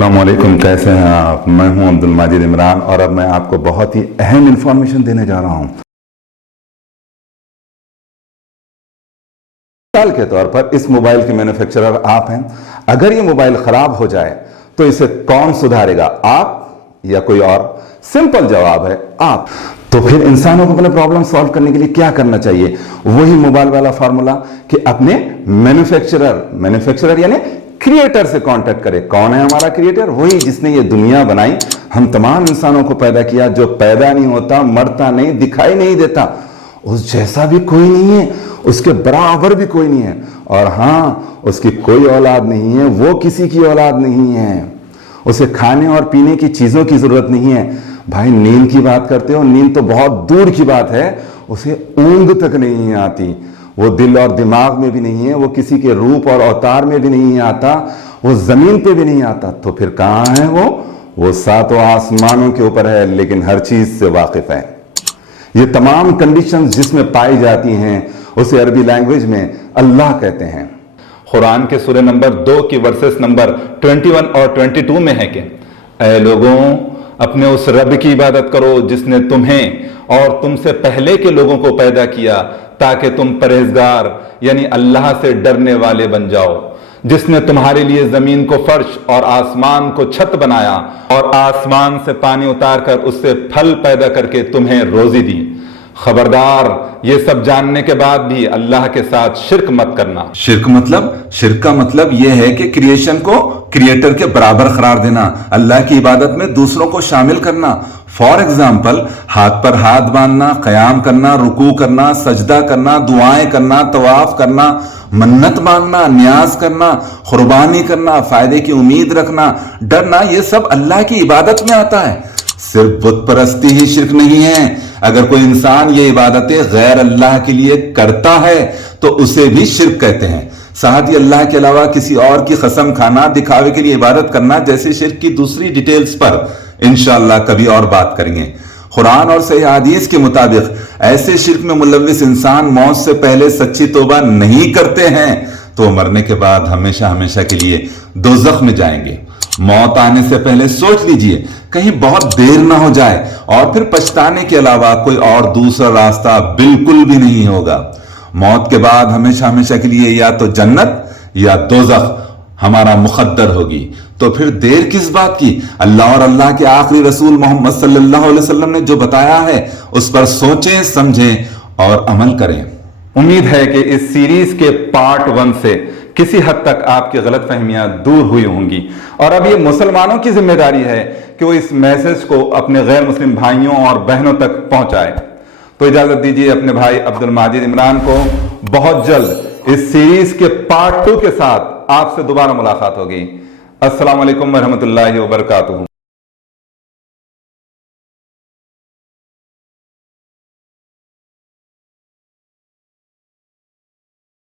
अस्सलाम वालेकुम, कैसे हैं आप। मैं हूं अब्दुल माजिद इमरान और अब मैं आपको बहुत ही अहम इंफॉर्मेशन देने जा रहा हूं। मिसाल के तौर पर इस मोबाइल के मैन्युफैक्चरर आप हैं। अगर ये मोबाइल खराब हो जाए तो इसे कौन सुधारेगा, आप या कोई और? सिंपल जवाब है आप। तो फिर इंसानों को अपने प्रॉब्लम सॉल्व करने के लिए क्या करना चाहिए? वही मोबाइल वाला फार्मूला कि अपने मैन्युफैक्चरर यानी क्रिएटर से कांटेक्ट करें। कौन है हमारा क्रिएटर? वही जिसने ये दुनिया बनाई, हम तमाम इंसानों को पैदा किया, जो पैदा नहीं होता, मरता नहीं, दिखाई नहीं देता, उस जैसा भी कोई नहीं है, उसके बराबर भी कोई नहीं है। और हाँ, उसकी कोई औलाद नहीं है, वो किसी की औलाद नहीं है। उसे खाने और पीने की चीजों की जरूरत नहीं है। भाई नींद की बात करते हो, नींद तो बहुत दूर की बात है, उसे ऊंघ तक नहीं आती। वो दिल और दिमाग में भी नहीं है, वो किसी के रूप और अवतार में भी नहीं आता, वो जमीन पे भी नहीं आता। तो फिर कहाँ है वो सातों आसमानों के ऊपर है, लेकिन हर चीज से वाकिफ है। ये तमाम कंडीशंस जिसमें पाई जाती हैं उसे अरबी लैंग्वेज में अल्लाह कहते हैं। कुरान के सूरह नंबर 2 की वर्सेस नंबर 21 और 22 में है कि ऐ लोगों, अपने उस रब की इबादत करो जिसने तुम्हें और तुमसे पहले के लोगों को पैदा किया, ताकि तुम परहेजगार यानी अल्लाह से डरने वाले बन जाओ। जिसने तुम्हारे लिए जमीन को फर्श और आसमान को छत बनाया और आसमान से पानी उतार कर उससे फल पैदा करके तुम्हें रोजी दी। खबरदार, ये सब जानने के बाद भी अल्लाह के साथ शिर्क मत करना। शिर्क का मतलब यह है कि क्रिएशन को क्रिएटर के बराबर करार देना, अल्लाह की इबादत में दूसरों को शामिल करना। फॉर एग्जाम्पल, हाथ पर हाथ बांधना, कयाम करना, रुकू करना, सजदा करना, दुआएं करना, तवाफ करना, मन्नत मांगना, न्याज करना, कुर्बानी करना, फायदे की उम्मीद रखना, डरना, ये सब अल्लाह की इबादत में आता है। सिर्फ बुत परस्ती ही शिर्क नहीं है। अगर कोई इंसान ये इबादतें गैर अल्लाह के लिए करता है तो उसे भी शिर्क कहते हैं। साथ ही अल्लाह के अलावा किसी और की कसम खाना, दिखावे के लिए इबादत करना जैसे शिर्क की दूसरी डिटेल्स पर इंशाअल्लाह कभी और बात करेंगे। कुरान और सही हदीस के मुताबिक ऐसे शिर्क में मुलव्विस इंसान मौत से पहले सच्ची तौबा नहीं करते हैं तो मरने के बाद हमेशा हमेशा के लिए दोज़ख में जाएंगे। मौत आने से पहले सोच लीजिए कहीं बहुत देर ना हो जाए और फिर पछताने के अलावा कोई और दूसरा रास्ता बिल्कुल भी नहीं होगा। मौत के बाद हमेशा हमेशा के लिए या तो जन्नत या दोज़ख हमारा मुक़द्दर होगी। तो फिर देर किस बात की? अल्लाह और अल्लाह के आखिरी रसूल मोहम्मद सल्लल्लाहु अलैहि वसल्लम ने जो बताया है उस पर सोचें, समझें और अमल करें। उम्मीद है कि इस सीरीज के पार्ट 1 से किसी हद तक आपकी गलतफहमियां दूर हुई होंगी और अब ये मुसलमानों की जिम्मेदारी है कि वो इस मैसेज को अपने गैर मुस्लिम भाइयों और बहनों तक पहुंचाए। तो इजाजत दीजिए अपने भाई अब्दुल माजिद इमरान को। बहुत जल्द इस सीरीज के पार्ट 2 के साथ आपसे दोबारा मुलाकात होगी। अस्सलाम वालेकुम व रहमतुल्लाहि व बरकातुहू।